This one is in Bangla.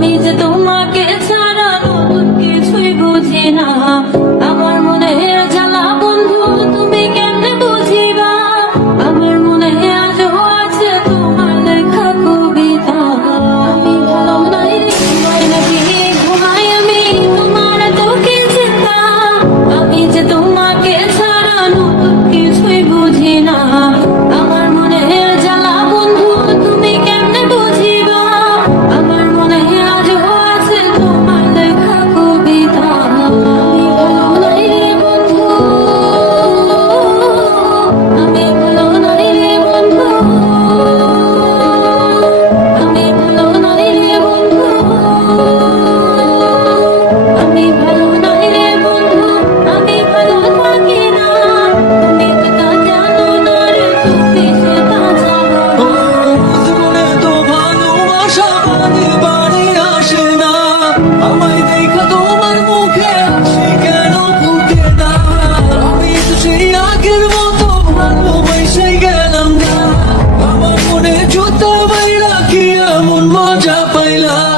আমি যে তোমাকে ছাড়া নতুন কিছুই বুঝি না। আমার মনে জ্বালা বন্ধু তুমি কেমনে বুঝিবা। আমার মনে আজও আছে তোমার লেখা কবিতা। আমি ভালো নাই রে তোমায় নাকি ঘুমাই আমি তোমার তোকে চিন্তা। আমি যে তোমাকে ছাড়া নতুন কিছুই বুঝি না। আমার মনে জ্বালা বন্ধু তুমি কেমনে বুঝিবা। আমার মনে আজও আছে তোমার লেখা কবিতা। আমি ভালো নাই রে বন্ধু, আমি ভালো নাই রে বন্ধু, আমি ভালো নাই রে বন্ধু, আমি ভালো নাই রে বন্ধু, আমি ভালো থাকি না। তুমি তো তা জানো না রে, তুমি সেটা জানো না। জীবনে তো ভালোবাসা বাড়ি বাড়ি আসে না, আমায় দেখা তোমার মুখে হাসি কেন ফুটে না। আমি তো সেই আগের মতো ভালোবেসে গেলাম না, আমার মনে জুতো বাইরা কি এমন মজা পাইলাম।